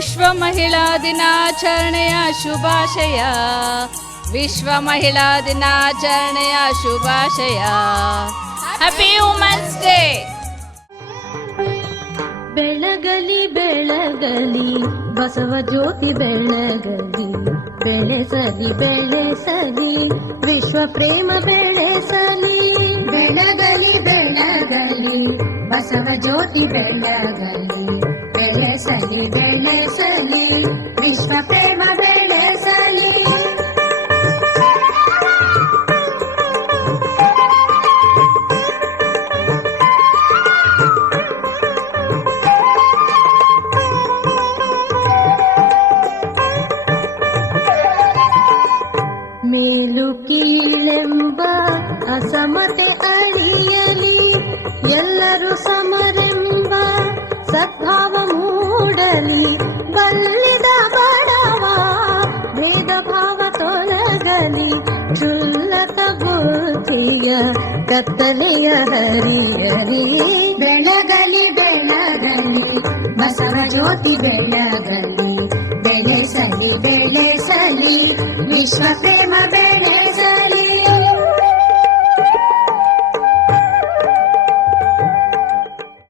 ವಿಶ್ವ ಮಹಿಳಾ ದಿನಾಚರಣೆಯ ಶುಭಾಶಯ. ವಿಶ್ವ ಮಹಿಳಾ ದಿನಾಚರಣೆಯ ಶುಭಾಶಯ. Happy women's day. ಬೆಳಗಲಿ ಬೆಳಗಲಿ ಬಸವ ಜ್ಯೋತಿ ಬೆಳಗಲಿ, ಬೆಳೆಸಲಿ ಬೆಳೆಸಲಿ ವಿಶ್ವ ಪ್ರೇಮ ಬೆಳೆಸಲಿ. ಬೆಳಗಲಿ ಬೆಳಗಲಿ ಬಸವ ಜ್ಯೋತಿ ಬೆಳಗಲಿ, ಬೆಳೆಸಲಿ ಬೆಳೆಸಲಿ ವಿಶ್ವ ಪ್ರೇಮ ಬೆಳೆಸಲಿ. ಮೇಲು ಕೀಳೆಂಬ ಅಸಮತೆ ಅಳಿಯಲಿ, ಎಲ್ಲರೂ ಸಮರೆಂಬ ಸದ್ಭಾವ ಮೂಡಲಿ. ಬಲ್ಲಿದ ಬಡವ ಭೇದ ಭಾವ ತೊಲಗಲಿ, ಕ್ಷುಲ್ಲಕ ಬುದ್ಧಿಯ ಕತ್ತಲೆಯ ಹರಿಯಲಿ. ಬೆಳಗಲಿ ಬೆಳಗಲಿ ಬಸವ ಜ್ಯೋತಿ ಬೆಳಗಲಿ, ಬೆಳೆಸಲಿ ಬೆಳೆಸಲಿ ವಿಶ್ವ ಪ್ರೇಮ ಬೆಳೆಸಲಿ.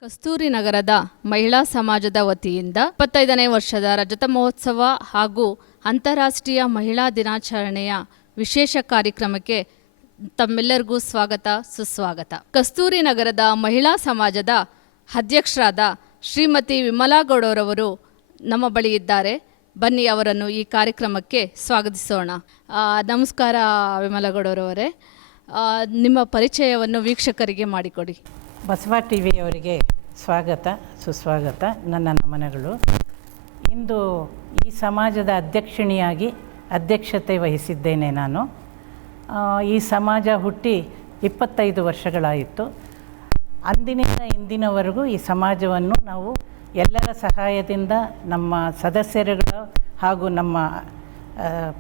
ಕಸ್ತೂರಿ ನಗರದ ಮಹಿಳಾ ಸಮಾಜದ ವತಿಯಿಂದ 25ನೇ ವರ್ಷದ ರಜತ ಮಹೋತ್ಸವ ಹಾಗೂ ಅಂತಾರಾಷ್ಟ್ರೀಯ ಮಹಿಳಾ ದಿನಾಚರಣೆಯ ವಿಶೇಷ ಕಾರ್ಯಕ್ರಮಕ್ಕೆ ತಮ್ಮೆಲ್ಲರಿಗೂ ಸ್ವಾಗತ ಸುಸ್ವಾಗತ. ಕಸ್ತೂರಿ ನಗರದ ಮಹಿಳಾ ಸಮಾಜದ ಅಧ್ಯಕ್ಷರಾದ ಶ್ರೀಮತಿ ವಿಮಲಾಗೌಡರವರು ನಮ್ಮ ಬಳಿ ಇದ್ದಾರೆ. ಬನ್ನಿ ಅವರನ್ನು ಈ ಕಾರ್ಯಕ್ರಮಕ್ಕೆ ಸ್ವಾಗತಿಸೋಣ. ನಮಸ್ಕಾರ ವಿಮಲಾಗೌಡರವರೇ, ನಿಮ್ಮ ಪರಿಚಯವನ್ನು ವೀಕ್ಷಕರಿಗೆ ಮಾಡಿಕೊಡಿ. ಬಸವ ಟಿ ವಿಯವರಿಗೆ ಸ್ವಾಗತ ಸುಸ್ವಾಗತ, ನನ್ನ ನಮನಗಳು. ಇಂದು ಈ ಸಮಾಜದ ಅಧ್ಯಕ್ಷತೆ ವಹಿಸಿದ್ದೇನೆ ನಾನು. ಈ ಸಮಾಜ ಹುಟ್ಟಿ 25 ವರ್ಷಗಳಾಯಿತು. ಅಂದಿನಿಂದ ಇಂದಿನವರೆಗೂ ಈ ಸಮಾಜವನ್ನು ನಾವು ಎಲ್ಲರ ಸಹಾಯದಿಂದ, ನಮ್ಮ ಸದಸ್ಯರುಗಳ ಹಾಗೂ ನಮ್ಮ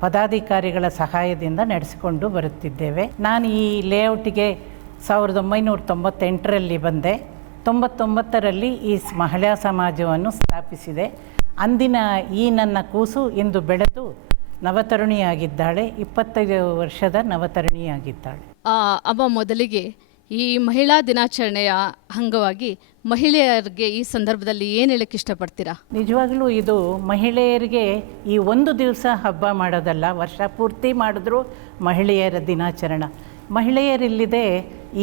ಪದಾಧಿಕಾರಿಗಳ ಸಹಾಯದಿಂದ ನಡೆಸಿಕೊಂಡು ಬರುತ್ತಿದ್ದೇವೆ. ನಾನು ಈ ಲೇಔಟಿಗೆ 1998ರಲ್ಲಿ ಬಂದೆ. 99ರಲ್ಲಿ ಈ ಮಹಿಳಾ ಸಮಾಜವನ್ನು ಸ್ಥಾಪಿಸಿದೆ. ಅಂದಿನ ಈ ನನ್ನ ಕೂಸು ಇಂದು ಬೆಳೆದು ನವತರುಣಿಯಾಗಿದ್ದಾಳೆ. 25 ವರ್ಷದ ನವತರುಣಿಯಾಗಿದ್ದಾಳೆ. ಅಮ್ಮ, ಮೊದಲಿಗೆ ಈ ಮಹಿಳಾ ದಿನಾಚರಣೆಯ ಅಂಗವಾಗಿ ಮಹಿಳೆಯರಿಗೆ ಈ ಸಂದರ್ಭದಲ್ಲಿ ಏನು ಹೇಳಕ್ಕೆ ಇಷ್ಟಪಡ್ತೀರಾ? ನಿಜವಾಗ್ಲೂ ಇದು ಮಹಿಳೆಯರಿಗೆ ಈ ಒಂದು ದಿವಸ ಹಬ್ಬ ಮಾಡೋದಲ್ಲ, ವರ್ಷ ಪೂರ್ತಿ ಮಾಡಿದ್ರೂ ಮಹಿಳೆಯರ ದಿನಾಚರಣೆ. ಮಹಿಳೆಯರಿಲ್ಲದೆ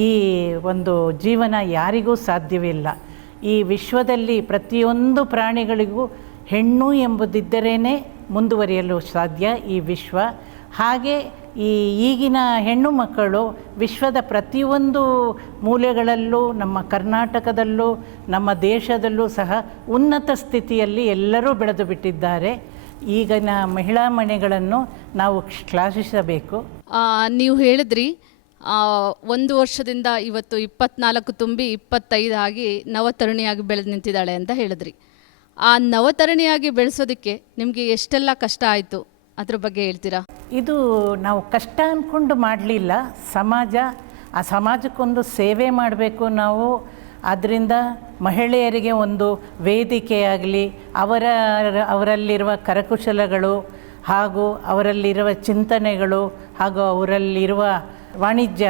ಈ ಒಂದು ಜೀವನ ಯಾರಿಗೂ ಸಾಧ್ಯವಿಲ್ಲ. ಈ ವಿಶ್ವದಲ್ಲಿ ಪ್ರತಿಯೊಂದು ಪ್ರಾಣಿಗಳಿಗೂ ಹೆಣ್ಣು ಎಂಬುದಿದ್ದರೇ ಮುಂದುವರಿಯಲು ಸಾಧ್ಯ ಈ ವಿಶ್ವ. ಹಾಗೆ ಈಗಿನ ಹೆಣ್ಣು ಮಕ್ಕಳು ವಿಶ್ವದ ಪ್ರತಿಯೊಂದು ಮೂಲೆಗಳಲ್ಲೂ, ನಮ್ಮ ಕರ್ನಾಟಕದಲ್ಲೂ ನಮ್ಮ ದೇಶದಲ್ಲೂ ಸಹ ಉನ್ನತ ಸ್ಥಿತಿಯಲ್ಲಿ ಎಲ್ಲರೂ ಬೆಳೆದು ಬಿಟ್ಟಿದ್ದಾರೆ. ಈಗಿನ ಮಹಿಳಾ ಮನೆಗಳನ್ನು ನಾವು ಶ್ಲಾಘಿಸಬೇಕು. ನೀವು ಹೇಳಿದ್ರಿ, 1 ವರ್ಷದಿಂದ ಇವತ್ತು 24 ತುಂಬಿ 25 ಆಗಿ ನವತರುಣಿಯಾಗಿ ಬೆಳೆದು ನಿಂತಿದ್ದಾಳೆ ಅಂತ ಹೇಳಿದ್ರಿ. ಆ ನವತರುಣಿಯಾಗಿ ಬೆಳೆಸೋದಕ್ಕೆ ನಿಮಗೆ ಎಷ್ಟೆಲ್ಲ ಕಷ್ಟ ಆಯಿತು, ಅದ್ರ ಬಗ್ಗೆ ಹೇಳ್ತೀರಾ? ಇದು ನಾವು ಕಷ್ಟ ಅಂದ್ಕೊಂಡು ಮಾಡಲಿಲ್ಲ. ಆ ಸಮಾಜಕ್ಕೊಂದು ಸೇವೆ ಮಾಡಬೇಕು ನಾವು. ಆದ್ದರಿಂದ ಮಹಿಳೆಯರಿಗೆ ಒಂದು ವೇದಿಕೆಯಾಗಲಿ, ಅವರಲ್ಲಿರುವ ಕರಕುಶಲಗಳು ಹಾಗೂ ಅವರಲ್ಲಿರುವ ಚಿಂತನೆಗಳು ಹಾಗೂ ಅವರಲ್ಲಿರುವ ವಾಣಿಜ್ಯ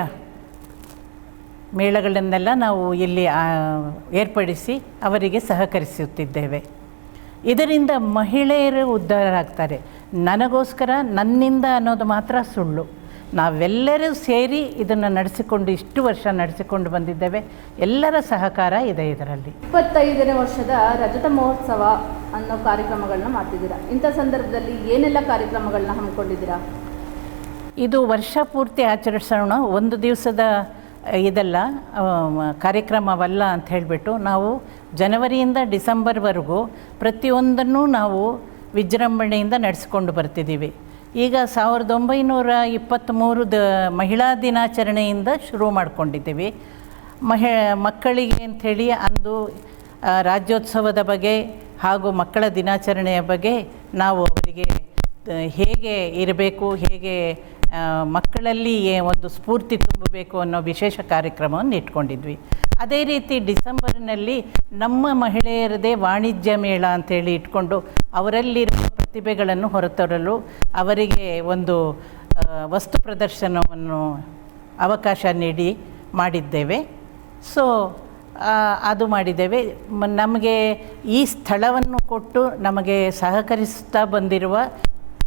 ಮೇಳಗಳನ್ನೆಲ್ಲ ನಾವು ಇಲ್ಲಿ ಏರ್ಪಡಿಸಿ ಅವರಿಗೆ ಸಹಕರಿಸುತ್ತಿದ್ದೇವೆ. ಇದರಿಂದ ಮಹಿಳೆಯರು ಉದ್ಧಾರ ಆಗ್ತಾರೆ. ನನಗೋಸ್ಕರ, ನನ್ನಿಂದ ಅನ್ನೋದು ಮಾತ್ರ ಸುಳ್ಳು. ನಾವೆಲ್ಲರೂ ಸೇರಿ ಇದನ್ನು ಇಷ್ಟು ವರ್ಷ ನಡೆಸಿಕೊಂಡು ಬಂದಿದ್ದೇವೆ. ಎಲ್ಲರ ಸಹಕಾರ ಇದೆ ಇದರಲ್ಲಿ. 25ನೇ ವರ್ಷದ ರಜತ ಮಹೋತ್ಸವ ಅನ್ನೋ ಕಾರ್ಯಕ್ರಮಗಳನ್ನ ಮಾಡ್ತಿದ್ದೀರಾ. ಇಂಥ ಸಂದರ್ಭದಲ್ಲಿ ಏನೆಲ್ಲ ಕಾರ್ಯಕ್ರಮಗಳನ್ನ ಹಮ್ಮಿಕೊಂಡಿದ್ದೀರಾ? ಇದು ವರ್ಷ ಪೂರ್ತಿ ಆಚರಿಸೋಣ, ಒಂದು ದಿವಸದ ಇದಲ್ಲ, ಕಾರ್ಯಕ್ರಮವಲ್ಲ ಅಂತ ಹೇಳಿಬಿಟ್ಟು ನಾವು ಜನವರಿಯಿಂದ ಡಿಸೆಂಬರ್ವರೆಗೂ ಪ್ರತಿಯೊಂದನ್ನು ನಾವು ವಿಜೃಂಭಣೆಯಿಂದ ನಡೆಸ್ಕೊಂಡು ಬರ್ತಿದ್ದೀವಿ. ಈಗ 1923 ಮಹಿಳಾ ದಿನಾಚರಣೆಯಿಂದ ಶುರು ಮಾಡ್ಕೊಂಡಿದ್ದೀವಿ. ಮಕ್ಕಳಿಗೆ ಅಂಥೇಳಿ ಅಂದು ರಾಜ್ಯೋತ್ಸವದ ಬಗ್ಗೆ ಹಾಗೂ ಮಕ್ಕಳ ದಿನಾಚರಣೆಯ ಬಗ್ಗೆ ನಾವು ಅವರಿಗೆ ಹೇಗೆ ಇರಬೇಕು, ಹೇಗೆ ಮಕ್ಕಳಲ್ಲಿ ಒಂದು ಸ್ಫೂರ್ತಿ ತುಂಬಬೇಕು ಅನ್ನೋ ವಿಶೇಷ ಕಾರ್ಯಕ್ರಮವನ್ನು ಇಟ್ಕೊಂಡಿದ್ವಿ. ಅದೇ ರೀತಿ ಡಿಸೆಂಬರ್ನಲ್ಲಿ ನಮ್ಮ ಮಹಿಳೆಯರದೇ ವಾಣಿಜ್ಯ ಮೇಳ ಅಂತೇಳಿ ಇಟ್ಕೊಂಡು ಅವರಲ್ಲಿರುವ ಪ್ರತಿಭೆಗಳನ್ನು ಹೊರತರಲು ಅವರಿಗೆ ಒಂದು ವಸ್ತು ಪ್ರದರ್ಶನವನ್ನು ಅವಕಾಶ ನೀಡಿ ಮಾಡಿದ್ದೇವೆ. ಸೊ ಅದು ಮಾಡಿದ್ದೇವೆ. ನಮಗೆ ಈ ಸ್ಥಳವನ್ನು ಕೊಟ್ಟು ನಮಗೆ ಸಹಕರಿಸುತ್ತಾ ಬಂದಿರುವ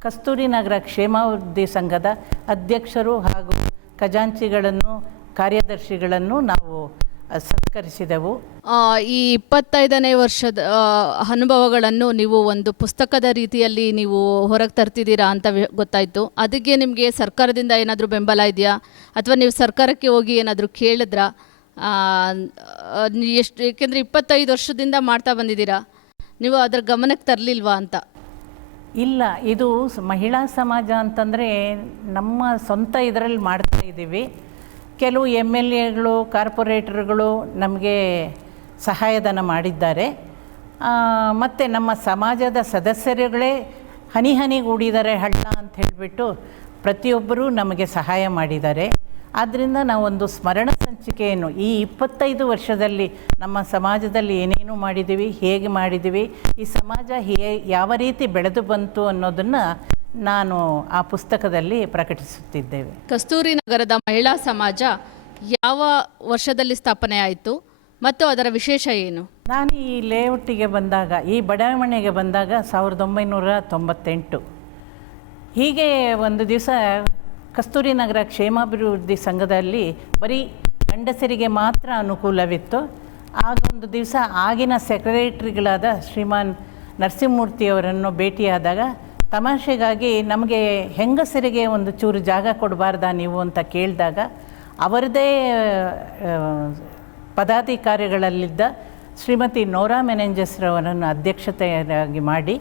ಕಸ್ತೂರಿ ನಗರ ಕ್ಷೇಮಾಭಿವೃದ್ಧಿ ಸಂಘದ ಅಧ್ಯಕ್ಷರು ಹಾಗೂ ಖಜಾಂಚಿಗಳನ್ನು, ಕಾರ್ಯದರ್ಶಿಗಳನ್ನು ನಾವು ಸತ್ಕರಿಸಿದೆವು. ಈ 25ನೇ ವರ್ಷದ ಅನುಭವಗಳನ್ನು ನೀವು ಒಂದು ಪುಸ್ತಕದ ರೀತಿಯಲ್ಲಿ ನೀವು ಹೊರಗೆ ತರ್ತಿದ್ದೀರಾ ಅಂತ ಗೊತ್ತಾಯಿತು. ಅದಕ್ಕೆ ನಿಮಗೆ ಸರ್ಕಾರದಿಂದ ಏನಾದರೂ ಬೆಂಬಲ ಇದೆಯಾ, ಅಥವಾ ನೀವು ಸರ್ಕಾರಕ್ಕೆ ಹೋಗಿ ಏನಾದರೂ ಕೇಳಿದ್ರಾ? ಏಕೆಂದರೆ 25 ವರ್ಷದಿಂದ ಮಾಡ್ತಾ ಬಂದಿದ್ದೀರಾ, ನೀವು ಅದರ ಗಮನಕ್ಕೆ ತರಲಿಲ್ವಾ ಅಂತ? ಇಲ್ಲ, ಇದು ಮಹಿಳಾ ಸಮಾಜ ಅಂತಂದರೆ ನಮ್ಮ ಸ್ವಂತ ಇದರಲ್ಲಿ ಮಾಡ್ತಾ ಇದ್ದೀವಿ. ಕೆಲವು MLAಗಳು, ಕಾರ್ಪೊರೇಟರ್ಗಳು ನಮಗೆ ಸಹಾಯಧನ ಮಾಡಿದ್ದಾರೆ. ಮತ್ತು ನಮ್ಮ ಸಮಾಜದ ಸದಸ್ಯರುಗಳೇ ಹನಿ ಹನಿಗೂಡಿದ್ದಾರೆ ಹಳ್ಳ ಅಂತ ಹೇಳಿಬಿಟ್ಟು ಪ್ರತಿಯೊಬ್ಬರೂ ನಮಗೆ ಸಹಾಯ ಮಾಡಿದ್ದಾರೆ. ಆದ್ದರಿಂದ ನಾವೊಂದು ಸ್ಮರಣ ಸಂಚಿಕೆಯನ್ನು ಈ 25 ವರ್ಷದಲ್ಲಿ ನಮ್ಮ ಸಮಾಜದಲ್ಲಿ ಏನೇನು ಮಾಡಿದ್ದೀವಿ, ಹೇಗೆ ಮಾಡಿದ್ದೀವಿ, ಈ ಸಮಾಜ ಯಾವ ರೀತಿ ಬೆಳೆದು ಬಂತು ಅನ್ನೋದನ್ನು ನಾನು ಆ ಪುಸ್ತಕದಲ್ಲಿ ಪ್ರಕಟಿಸುತ್ತಿದ್ದೇವೆ. ಕಸ್ತೂರಿ ನಗರದ ಮಹಿಳಾ ಸಮಾಜ ಯಾವ ವರ್ಷದಲ್ಲಿ ಸ್ಥಾಪನೆ ಆಯಿತು ಮತ್ತು ಅದರ ವಿಶೇಷ ಏನು? ನಾನು ಈ ಲೇಔಟಿಗೆ ಬಂದಾಗ, ಈ ಬಡಾವಣೆಗೆ ಬಂದಾಗ 1998. ಹೀಗೆ ಒಂದು ದಿವಸ ಕಸ್ತೂರಿ ನಗರ ಕ್ಷೇಮಾಭಿವೃದ್ಧಿ ಸಂಘದಲ್ಲಿ ಬರೀ ಗಂಡಸರಿಗೆ ಮಾತ್ರ ಅನುಕೂಲವಿತ್ತು. ಆಗೊಂದು ದಿವಸ ಆಗಿನ ಸೆಕ್ರೆಟರಿಗಳಾದ ಶ್ರೀಮಾನ್ ನರಸಿಂಹಮೂರ್ತಿಯವರನ್ನು ಭೇಟಿಯಾದಾಗ ತಮಾಷೆಗಾಗಿ ನಮಗೆ ಹೆಂಗಸರಿಗೆ ಒಂದು ಚೂರು ಜಾಗ ಕೊಡಬಾರ್ದಾ ನೀವು ಅಂತ ಕೇಳಿದಾಗ ಅವರದೇ ಪದಾಧಿಕಾರಿಗಳಲ್ಲಿದ್ದ ಶ್ರೀಮತಿ ನೋರಾ ಮೆನೆಂಜಸ್ರವರನ್ನು ಅಧ್ಯಕ್ಷತೆಯಾಗಿ ಮಾಡಿ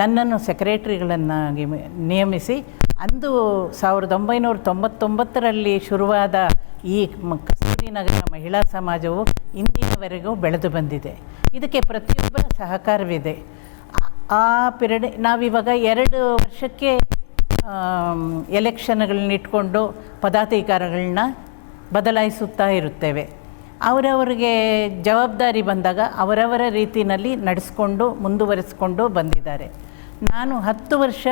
ನನ್ನನ್ನು ಸೆಕ್ರೆಟರಿಗಳನ್ನಾಗಿ ನೇಮಿಸಿ ಅಂದು 1999ರಲ್ಲಿ ಶುರುವಾದ ಈ ಕಸ್ತೂರಿ ನಗರ ಮಹಿಳಾ ಸಮಾಜವು ಇಂದಿನವರೆಗೂ ಬೆಳೆದು ಬಂದಿದೆ. ಇದಕ್ಕೆ ಪ್ರತಿಯೊಬ್ಬರ ಸಹಕಾರವಿದೆ. ಆ ಪಿರಿಯಡ್ ನಾವಿವಾಗ 2 ವರ್ಷಕ್ಕೆ ಎಲೆಕ್ಷನ್ಗಳನ್ನ ಇಟ್ಕೊಂಡು ಪದಾಧಿಕಾರಿಗಳನ್ನ ಬದಲಾಯಿಸುತ್ತಾ ಇರುತ್ತೇವೆ. ಅವರವರಿಗೆ ಜವಾಬ್ದಾರಿ ಬಂದಾಗ ಅವರವರ ರೀತಿಯಲ್ಲಿ ನಡೆಸ್ಕೊಂಡು ಮುಂದುವರಿಸ್ಕೊಂಡು ಬಂದಿದ್ದಾರೆ. ನಾನು 10 ವರ್ಷ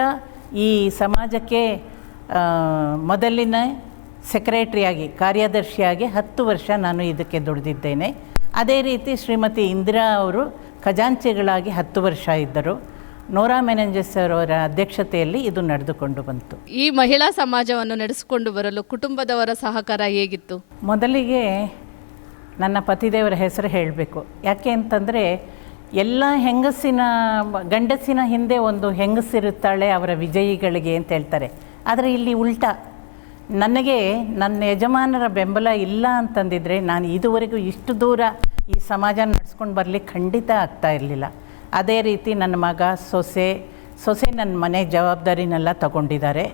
ಈ ಸಮಾಜಕ್ಕೆ ಮೊದಲಿನ ಸೆಕ್ರೆಟರಿಯಾಗಿ, ಕಾರ್ಯದರ್ಶಿಯಾಗಿ 10 ವರ್ಷ ನಾನು ಇದಕ್ಕೆ ದುಡಿದಿದ್ದೇನೆ. ಅದೇ ರೀತಿ ಶ್ರೀಮತಿ ಇಂದಿರಾ ಅವರು ಖಜಾಂಚಿಗಳಾಗಿ 10 ವರ್ಷ ಇದ್ದರು. ನೋರಾ ಮೆನೆಂಜಸ್ ಅವರ ಅಧ್ಯಕ್ಷತೆಯಲ್ಲಿ ಇದು ನಡೆದುಕೊಂಡು ಬಂತು. ಈ ಮಹಿಳಾ ಸಮಾಜವನ್ನು ನಡೆಸಿಕೊಂಡು ಬರಲು ಕುಟುಂಬದವರ ಸಹಕಾರ ಹೇಗಿತ್ತು? ಮೊದಲಿಗೆ ನನ್ನ ಪತಿದೇವರ ಹೆಸರು ಹೇಳಬೇಕು. ಯಾಕೆ ಅಂತಂದರೆ ಎಲ್ಲ ಗಂಡಸಿನ ಹಿಂದೆ ಒಂದು ಹೆಂಗಸಿರುತ್ತಾಳೆ ಅವರ ವಿಜಯಿಗಳಿಗೆ ಅಂತ ಹೇಳ್ತಾರೆ. ಆದರೆ ಇಲ್ಲಿ ಉಲ್ಟಾ, ನನಗೆ ನನ್ನ ಯಜಮಾನರ ಬೆಂಬಲ ಇಲ್ಲ ಅಂತಂದಿದ್ರೆ ನಾನು ಇದುವರೆಗೂ ಇಷ್ಟು ದೂರ ಈ ಸಮಾಜ ನಡೆಸ್ಕೊಂಡು ಬರಲಿಕ್ಕೆ ಖಂಡಿತ ಆಗ್ತಾ ಇರಲಿಲ್ಲ. ಅದೇ ರೀತಿ ನನ್ನ ಮಗ, ಸೊಸೆ ನನ್ನ ಮನೆ ಜವಾಬ್ದಾರಿನೆಲ್ಲ ತಗೊಂಡಿದ್ದಾರೆ.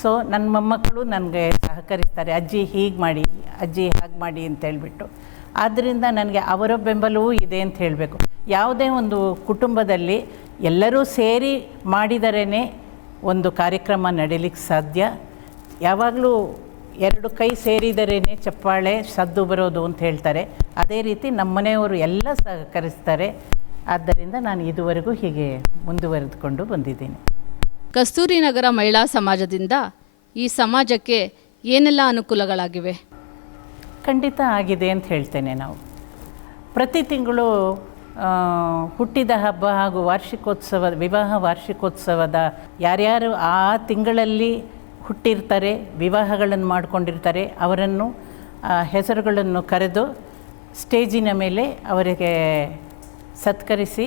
ಸೊ ನನ್ನ ಮೊಮ್ಮಕ್ಕಳು ನನಗೆ ಸಹಕರಿಸ್ತಾರೆ. ಅಜ್ಜಿ ಹೀಗೆ ಮಾಡಿ, ಅಜ್ಜಿ ಹಾಗೆ ಮಾಡಿ ಅಂತ ಹೇಳ್ಬಿಟ್ಟು. ಆದ್ದರಿಂದ ನನಗೆ ಅವರ ಬೆಂಬಲವೂ ಇದೆ ಅಂತ ಹೇಳಬೇಕು. ಯಾವುದೇ ಒಂದು ಕುಟುಂಬದಲ್ಲಿ ಎಲ್ಲರೂ ಸೇರಿ ಮಾಡಿದರೇ ಒಂದು ಕಾರ್ಯಕ್ರಮ ನಡೀಲಿಕ್ಕೆ ಸಾಧ್ಯ. ಯಾವಾಗಲೂ 2 ಕೈ ಸೇರಿದರೇ ಚಪ್ಪಾಳೆ ಸದ್ದು ಬರೋದು ಅಂತ ಹೇಳ್ತಾರೆ. ಅದೇ ರೀತಿ ನಮ್ಮ ಮನೆಯವರು ಎಲ್ಲ ಸಹಕರಿಸ್ತಾರೆ. ಆದ್ದರಿಂದ ನಾನು ಇದುವರೆಗೂ ಹೀಗೆ ಮುಂದುವರೆದುಕೊಂಡು ಬಂದಿದ್ದೀನಿ. ಕಸ್ತೂರಿ ನಗರ ಮಹಿಳಾ ಸಮಾಜದಿಂದ ಈ ಸಮಾಜಕ್ಕೆ ಏನೆಲ್ಲ ಅನುಕೂಲಗಳಾಗಿವೆ? ಖಂಡಿತ ಆಗಿದೆ ಅಂತ ಹೇಳ್ತೇನೆ. ನಾವು ಪ್ರತಿ ತಿಂಗಳು ಹುಟ್ಟಿದ ಹಬ್ಬ ಹಾಗೂ ವಿವಾಹ ವಾರ್ಷಿಕೋತ್ಸವದ ಯಾರ್ಯಾರು ಆ ತಿಂಗಳಲ್ಲಿ ಹುಟ್ಟಿರ್ತಾರೆ, ವಿವಾಹಗಳನ್ನು ಮಾಡಿಕೊಂಡಿರ್ತಾರೆ, ಅವರನ್ನು ಹೆಸರುಗಳನ್ನು ಕರೆದು ಸ್ಟೇಜಿನ ಮೇಲೆ ಅವರಿಗೆ ಸತ್ಕರಿಸಿ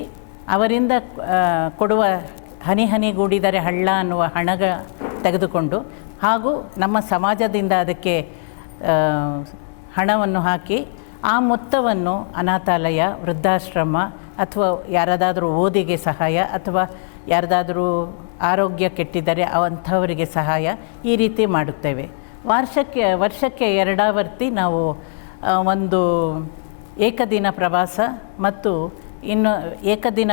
ಅವರಿಂದ ಕೊಡುವ ಹನಿ ಹನಿಗೂಡಿದರೆ ಹಳ್ಳ ಅನ್ನುವ ಹಣಗ ತೆಗೆದುಕೊಂಡು ಹಾಗೂ ನಮ್ಮ ಸಮಾಜದಿಂದ ಅದಕ್ಕೆ ಹಣವನ್ನು ಹಾಕಿ ಆ ಮೊತ್ತವನ್ನು ಅನಾಥಾಲಯ, ವೃದ್ಧಾಶ್ರಮ ಅಥವಾ ಯಾರದಾದರೂ ಓದಿಗೆ ಸಹಾಯ ಅಥವಾ ಯಾರದಾದರೂ ಆರೋಗ್ಯ ಕೆಟ್ಟಿದ್ದರೆ ಅಂಥವರಿಗೆ ಸಹಾಯ, ಈ ರೀತಿ ಮಾಡುತ್ತೇವೆ. ವರ್ಷಕ್ಕೆ 2 ಆವರ್ತಿ ನಾವು ಒಂದು ಏಕದಿನ ಪ್ರವಾಸ ಮತ್ತು ಇನ್ನು ಏಕದಿನ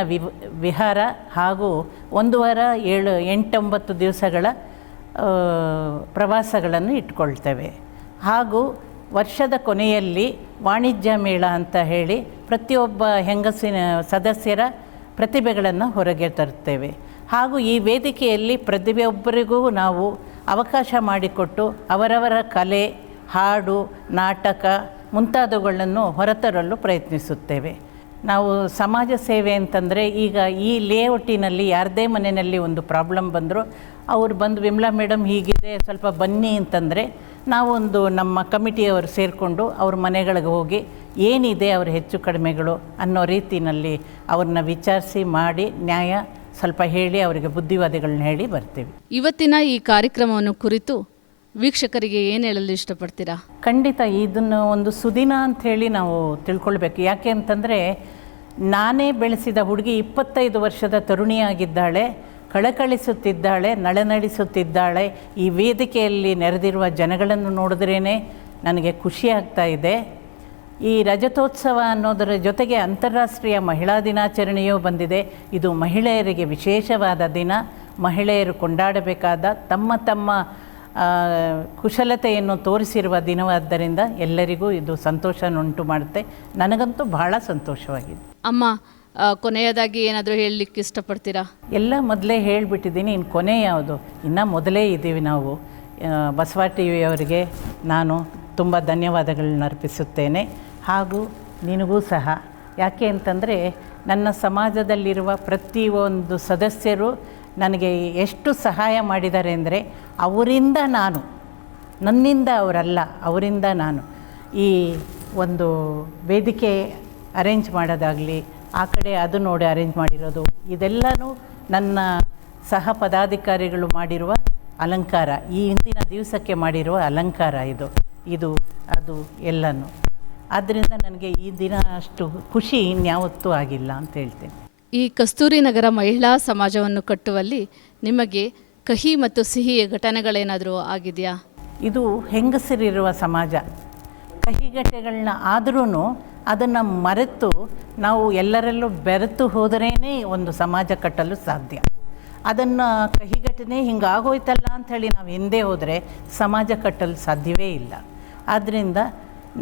ವಿಹಾರ ಹಾಗೂ 1 ವಾರ 8-9 ದಿವಸಗಳ ಪ್ರವಾಸಗಳನ್ನು ಇಟ್ಕೊಳ್ತೇವೆ. ಹಾಗೂ ವರ್ಷದ ಕೊನೆಯಲ್ಲಿ ವಾಣಿಜ್ಯ ಮೇಳ ಅಂತ ಹೇಳಿ ಪ್ರತಿಯೊಬ್ಬ ಹೆಂಗಸಿನ ಸದಸ್ಯರ ಪ್ರತಿಭೆಗಳನ್ನು ಹೊರಗೆ ತರುತ್ತೇವೆ. ಹಾಗೂ ಈ ವೇದಿಕೆಯಲ್ಲಿ ಪ್ರತಿಯೊಬ್ಬರಿಗೂ ನಾವು ಅವಕಾಶ ಮಾಡಿಕೊಟ್ಟು ಅವರವರ ಕಲೆ, ಹಾಡು, ನಾಟಕ ಮುಂತಾದವುಗಳನ್ನು ಹೊರತರಲು ಪ್ರಯತ್ನಿಸುತ್ತೇವೆ. ನಾವು ಸಮಾಜ ಸೇವೆ ಅಂತಂದರೆ ಈಗ ಈ ಲೇಔಟಿನಲ್ಲಿ ಯಾರದೇ ಮನೆಯಲ್ಲಿ ಒಂದು ಪ್ರಾಬ್ಲಮ್ ಬಂದರೂ ಅವ್ರು ಬಂದು ವಿಮಲಾ ಮೇಡಮ್ ಹೀಗಿದೆ ಸ್ವಲ್ಪ ಬನ್ನಿ ಅಂತಂದರೆ ನಾವೊಂದು ನಮ್ಮ ಕಮಿಟಿಯವರು ಸೇರಿಕೊಂಡು ಅವ್ರ ಮನೆಗಳಿಗೆ ಹೋಗಿ ಏನಿದೆ ಅವ್ರ ಹೆಚ್ಚು ಕಡಿಮೆಗಳು ಅನ್ನೋ ರೀತಿಯಲ್ಲಿ ಅವ್ರನ್ನ ವಿಚಾರಿಸಿ ಮಾಡಿ ನ್ಯಾಯ ಸ್ವಲ್ಪ ಹೇಳಿ ಅವರಿಗೆ ಬುದ್ಧಿವಾದಗಳನ್ನ ಹೇಳಿ ಬರ್ತೀವಿ. ಇವತ್ತಿನ ಈ ಕಾರ್ಯಕ್ರಮವನ್ನು ಕುರಿತು ವೀಕ್ಷಕರಿಗೆ ಏನು ಹೇಳಲು ಇಷ್ಟಪಡ್ತೀರಾ? ಖಂಡಿತ ಇದನ್ನು ಒಂದು ಸುದಿನ ಅಂಥೇಳಿ ನಾವು ತಿಳ್ಕೊಳ್ಬೇಕು. ಯಾಕೆ ಅಂತಂದರೆ ನಾನೇ ಬೆಳೆಸಿದ ಹುಡುಗಿ 25 ವರ್ಷದ ತರುಣಿಯಾಗಿದ್ದಾಳೆ, ಕಳಕಳಿಸುತ್ತಿದ್ದಾಳೆ, ನಳನಳಿಸುತ್ತಿದ್ದಾಳೆ. ಈ ವೇದಿಕೆಯಲ್ಲಿ ನೆರೆದಿರುವ ಜನಗಳನ್ನು ನೋಡಿದ್ರೇ ನನಗೆ ಖುಷಿ ಆಗ್ತಾ ಇದೆ. ಈ ರಜತೋತ್ಸವ ಅನ್ನೋದರ ಜೊತೆಗೆ ಅಂತಾರಾಷ್ಟ್ರೀಯ ಮಹಿಳಾ ದಿನಾಚರಣೆಯೂ ಬಂದಿದೆ. ಇದು ಮಹಿಳೆಯರಿಗೆ ವಿಶೇಷವಾದ ದಿನ. ಮಹಿಳೆಯರು ಕೊಂಡಾಡಬೇಕಾದ ತಮ್ಮ ಕುಶಲತೆಯನ್ನು ತೋರಿಸಿರುವ ದಿನವಾದ್ದರಿಂದ ಎಲ್ಲರಿಗೂ ಇದು ಸಂತೋಷವನ್ನುಂಟು ಮಾಡುತ್ತೆ. ನನಗಂತೂ ಬಹಳ ಸಂತೋಷವಾಗಿದೆ. ಅಮ್ಮ, ಕೊನೆಯದಾಗಿ ಏನಾದರೂ ಹೇಳಲಿಕ್ಕೆ ಇಷ್ಟಪಡ್ತೀರಾ? ಎಲ್ಲ ಮೊದಲೇ ಹೇಳಿಬಿಟ್ಟಿದ್ದೀನಿ, ಇನ್ನು ಕೊನೆ ಯಾವುದು, ಇನ್ನು ಮೊದಲೇ ಇದ್ದೀವಿ ನಾವು. ಬಸವ ಟಿ ವಿಯವರಿಗೆ ನಾನು ತುಂಬ ಧನ್ಯವಾದಗಳನ್ನ ಅರ್ಪಿಸುತ್ತೇನೆ. ಹಾಗೂ ನಿನಗೂ ಸಹ. ಯಾಕೆ ಅಂತಂದರೆ ನನ್ನ ಸಮಾಜದಲ್ಲಿರುವ ಪ್ರತಿಯೊಂದು ಸದಸ್ಯರು ನನಗೆ ಎಷ್ಟು ಸಹಾಯ ಮಾಡಿದ್ದಾರೆ ಅಂದರೆ ಅವರಿಂದ ನಾನು, ನನ್ನಿಂದ ಅವರಲ್ಲ, ಅವರಿಂದ ನಾನು. ಈ ಒಂದು ವೇದಿಕೆ ಅರೇಂಜ್ ಮಾಡೋದಾಗಲಿ, ಆ ಕಡೆ ಅದು ನೋಡಿ ಅರೇಂಜ್ ಮಾಡಿರೋದು, ಇದೆಲ್ಲನೂ ನನ್ನ ಸಹ ಪದಾಧಿಕಾರಿಗಳು ಮಾಡಿರುವ ಅಲಂಕಾರ, ಈ ಹಿಂದಿನ ದಿವಸಕ್ಕೆ ಮಾಡಿರುವ ಅಲಂಕಾರ ಇದು ಅದು ಎಲ್ಲನೂ. ಆದ್ದರಿಂದ ನನಗೆ ಈ ದಿನ ಅಷ್ಟು ಖುಷಿ ಇನ್ಯಾವತ್ತೂ ಆಗಿಲ್ಲ ಅಂತ ಹೇಳ್ತೇನೆ. ಈ ಕಸ್ತೂರಿ ನಗರ ಮಹಿಳಾ ಸಮಾಜವನ್ನು ಕಟ್ಟುವಲ್ಲಿ ನಿಮಗೆ ಕಹಿ ಮತ್ತು ಸಿಹಿ ಘಟನೆಗಳೇನಾದರೂ ಆಗಿದೆಯಾ? ಇದು ಹೆಂಗಸರಿರುವ ಸಮಾಜ. ಕಹಿಘಟೆಗಳನ್ನ ಆದ್ರೂ ಅದನ್ನು ಮರೆತು ನಾವು ಎಲ್ಲರಲ್ಲೂ ಬೆರೆತು ಹೋದರೇ ಒಂದು ಸಮಾಜ ಕಟ್ಟಲು ಸಾಧ್ಯ. ಅದನ್ನು ಕಹಿಘಟನೆ ಹಿಂಗಾಗೋಯ್ತಲ್ಲ ಅಂಥೇಳಿ ನಾವು ಹಿಂದೆ ಹೋದರೆ ಸಮಾಜ ಕಟ್ಟಲು ಸಾಧ್ಯವೇ ಇಲ್ಲ. ಆದ್ದರಿಂದ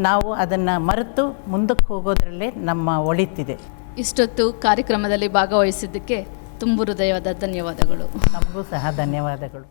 ನಾವು ಅದನ್ನು ಮರೆತು ಮುಂದಕ್ಕೆ ಹೋಗೋದ್ರಲ್ಲೇ ನಮ್ಮ ಒಳಿತಿದೆ. ಇಷ್ಟೊತ್ತು ಕಾರ್ಯಕ್ರಮದಲ್ಲಿ ಭಾಗವಹಿಸಿದ್ದಕ್ಕೆ ತುಂಬ ಹೃದಯವಾದ ಧನ್ಯವಾದಗಳು. ನಮಗೂ ಸಹ ಧನ್ಯವಾದಗಳು.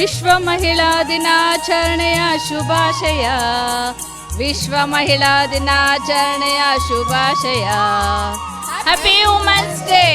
ವಿಶ್ವ ಮಹಿಳಾ ದಿನಾಚರಣೆಯ ಶುಭಾಶಯ. ವಿಶ್ವ ಮಹಿಳಾ ದಿನಾಚರಣೆಯ ಶುಭಾಶಯ. Happy women's day.